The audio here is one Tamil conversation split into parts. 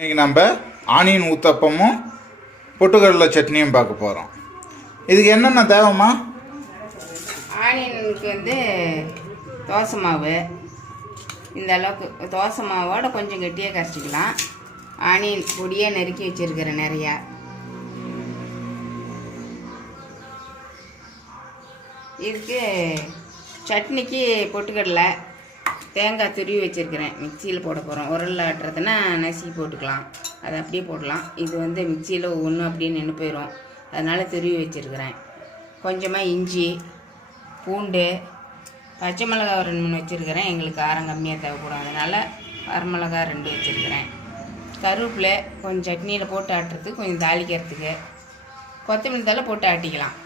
இன்றைக்கி நம்ம ஆனியன் ஊத்தப்பமும் பொட்டுக்கடலை சட்னியும் பார்க்க போகிறோம். இதுக்கு என்னென்ன தேவைம்மா? ஆனியனுக்கு தோசை மாவு இந்த அளவுக்கு, தோசை மாவோட கொஞ்சம் கெட்டியாக கரைச்சிக்கலாம். ஆனியன் பொடியாக நறுக்கி வச்சுருக்கிறேன் நிறையா. இதுக்கு சட்னிக்கு பொட்டுக்கடலை தேங்காய் துருவி வச்சுருக்கிறேன். மிக்சியில் போட போகிறோம். உரலில் ஆட்டுறதுன்னா நசுக்கி போட்டுக்கலாம், அதை அப்படியே போடலாம். இது மிக்சியில் ஒன்று அப்படியே நின்று போயிடும், அதனால் துருவி வச்சுருக்கிறேன். கொஞ்சமாக இஞ்சி, பூண்டு, பச்சை மிளகா 2-3 வச்சுருக்கிறேன். எங்களுக்கு காரம் கம்மியாக தேவைப்படும், அதனால் வரமிளகா 2 வச்சுருக்கிறேன். கருவேப்பிலை கொஞ்சம் சட்னியில் போட்டு ஆட்டுறதுக்கு, கொஞ்சம் தாளிக்கிறதுக்கு கொத்தமல்லி தழை போட்டு ஆட்டிக்கலாம்.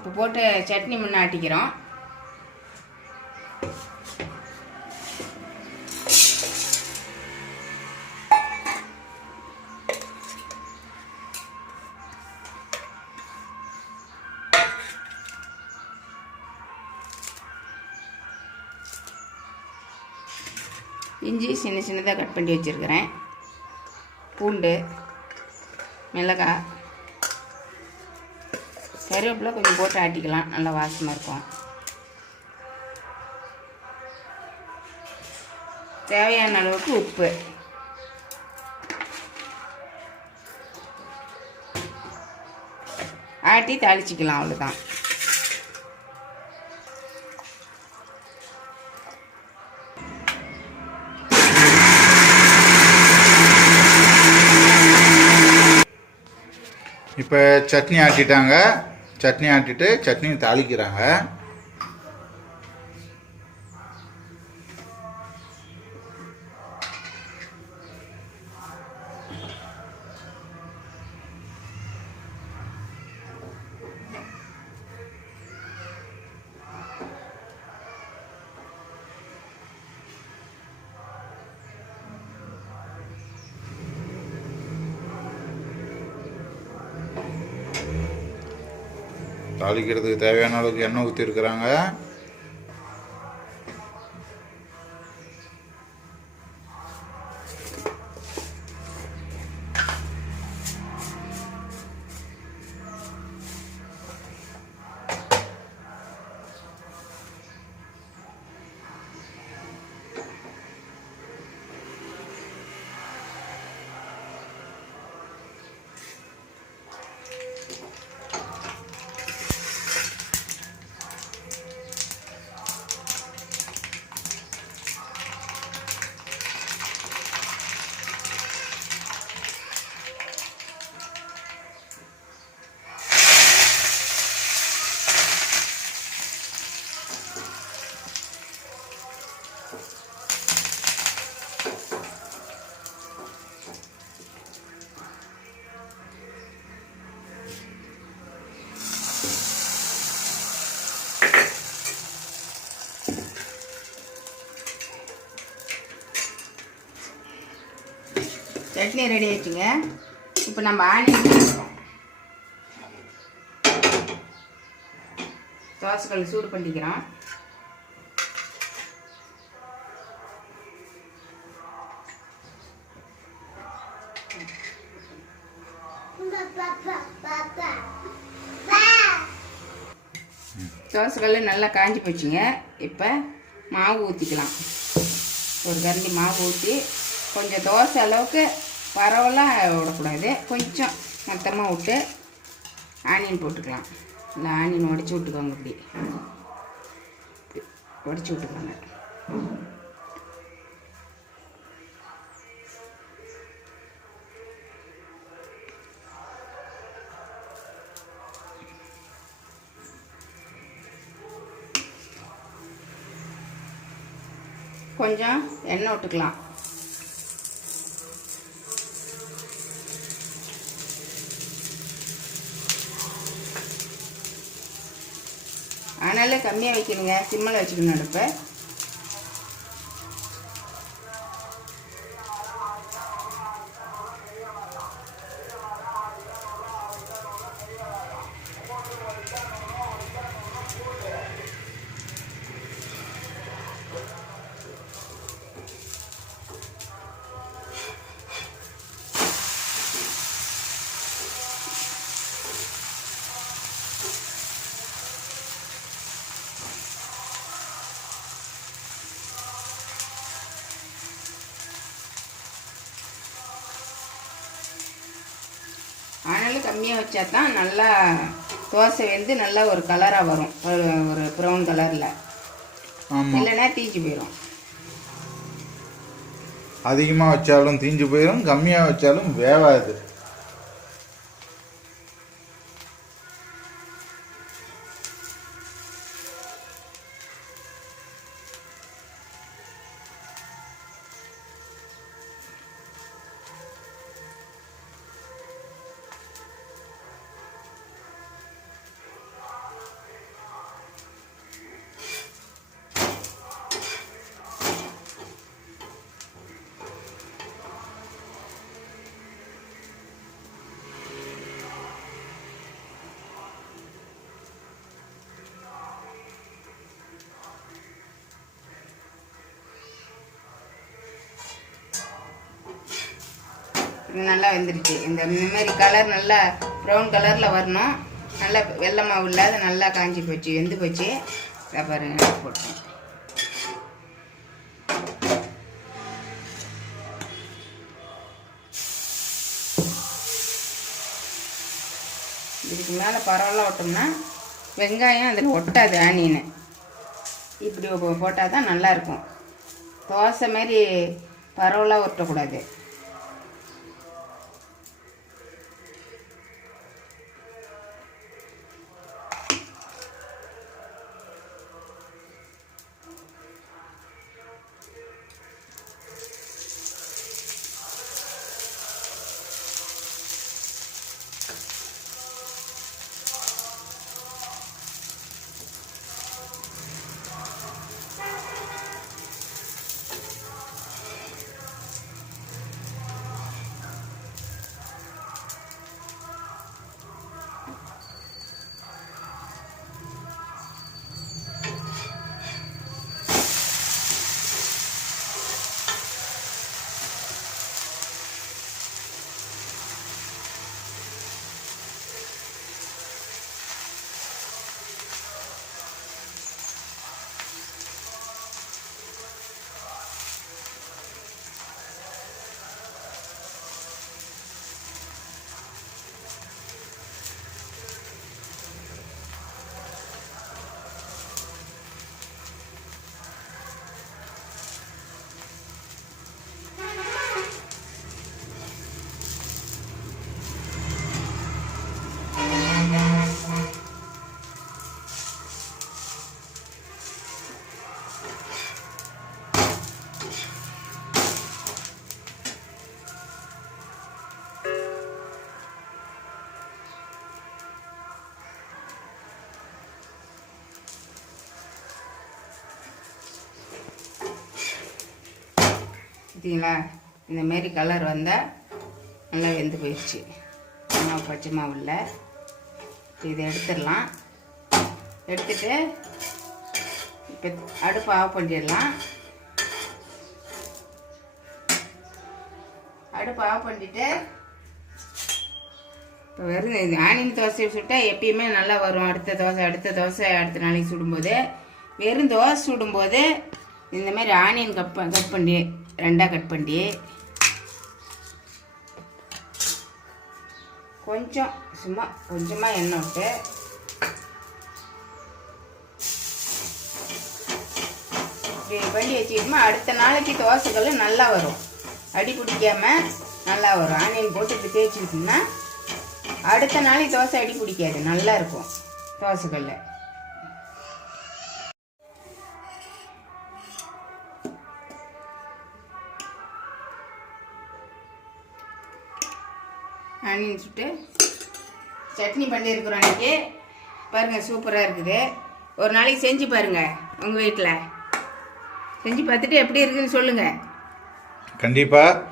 இப்போ போட்டு சட்னி முன்னே ஆட்டிக்கிறோம். இஞ்சி சின்ன சின்னதாக கட் பண்ணி வச்சுருக்கிறேன். பூண்டு, மிளகாய், கருவேப்பிலை கொஞ்சம் போட்டு ஆட்டிக்கலாம், நல்லா வாசமாக இருக்கும். தேவையான அளவுக்கு உப்பு, ஆட்டி தாளிச்சிக்கலாம், அவ்வளோதான். இப்போ சட்னி ஆட்டிட்டாங்க. சட்னி ஆட்டிட்டு சட்னியை தாளிக்கிறாங்க. தாளிக்கிறதுக்கு தேவையான அளவுக்கு எண்ணெய் ஊற்றிருக்கிறாங்க. சட்னி ரெடி ஆயிடுச்சுங்க. இப்போ நம்ம ஆனியன் போடுறோம். தோசைக்கல் சூடு பண்ணிக்கிறோம். தோசைக்கல் நல்லா காஞ்சி போச்சுங்க. இப்போ மாவு ஊற்றிக்கலாம். ஒரு கரண்டி மாவு ஊற்றி, கொஞ்சம் தோசை அளவுக்கு பரவலாக விடக்கூடாது, கொஞ்சம் மொத்தமாக விட்டு ஆனியன் போட்டுக்கலாம். இல்லை ஆனியன் உடச்சி விட்டுக்கோங்க, இப்படி உடச்சி விட்டுக்கோங்க. கொஞ்சம் எண்ணெய் விட்டுக்கலாம். அதனால கம்மியாக வைக்கணுங்க, சிம்மில் வச்சுக்கணும் அடுப்பை. கம்மியாக வச்சா தான் நல்லா தோசை வெந்து நல்லா ஒரு கலராக வரும், ஒரு ப்ரௌன் கலரில். ஆமாம், இல்லைன்னா தீஞ்சு போயிடும். அதிகமாக வச்சாலும் தீஞ்சு போயிடும், கம்மியாக வச்சாலும் வேவாது. இது நல்லா வெந்துருச்சு. இந்த மாதிரி கலர் நல்லா ப்ரௌன் கலரில் வரணும். நல்லா வெள்ளை மாவு இல்லாத நல்லா காஞ்சி போச்சு, வெந்து போச்சு. இதை பாருங்க, போட்டேன். இதுக்கு மேலே பரவாயில்ல விட்டோம்னா வெங்காயம் அதில் ஒட்டாது. ஆனியன் இப்படி போட்டால் தான் நல்லாயிருக்கும். தோசை மாதிரி பரவலாக ஒட்டக்கூடாது. பார்த்தீங்களா? இந்த மாரி கலர் வந்தால் நல்லா வெந்து போயிடுச்சு. மாவு பச்சை மாவு இல்லை. இதை எடுத்துடலாம். எடுத்துட்டு இப்போ அடுப்பு ஆஃப் பண்ணிடலாம். அடுப்பு ஆஃப் பண்ணிவிட்டு இப்போ வெறும் இது ஆனியன் தோசை சுட்டால் எப்பயுமே நல்லா வரும். அடுத்த தோசை அடுத்த நாளைக்கு சுடும்போது, வெறும் தோசை சுடும்போது இந்த மாதிரி ஆனியன் கட் பண்ணி ரெண்டாக கட் பண்ணி கொஞ்சம் சும்மா கொஞ்சமாக எண்ணெய் விட்டு இப்படி பண்ணி வச்சுக்கிட்டோமா அடுத்த நாளைக்கு தோசைகள் நல்லா வரும். அடி பிடிக்காமல் நல்லா வரும். ஆனியன் போட்டு இப்படி தேய்ச்சிக்கிட்டோம்னா அடுத்த நாளைக்கு தோசை அடி பிடிக்காது, நல்லா இருக்கும் தோசைகளில். ஆனியன் சுட்டு சட்னி பண்ணியிருக்கிறோம் அன்றைக்கி. பாருங்கள், சூப்பராக இருக்குது. ஒரு நாளைக்கு செஞ்சு பாருங்கள் உங்கள் வீட்டில். செஞ்சு பார்த்துட்டு எப்படி இருக்குதுன்னு சொல்லுங்கள். கண்டிப்பாக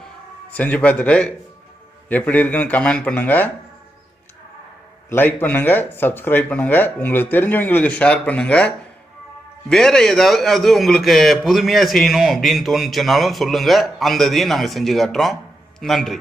செஞ்சு பார்த்துட்டு எப்படி இருக்குன்னு கமெண்ட் பண்ணுங்கள், லைக் பண்ணுங்கள், சப்ஸ்கிரைப் பண்ணுங்கள், உங்களுக்கு தெரிஞ்சவங்களுக்கு ஷேர் பண்ணுங்கள். வேறு ஏதாவது உங்களுக்கு புதுமையாக செய்யணும் அப்படின்னு தோணுச்சுனாலும் சொல்லுங்கள், அந்த இதையும் நாங்கள் செஞ்சு காட்டுறோம். நன்றி.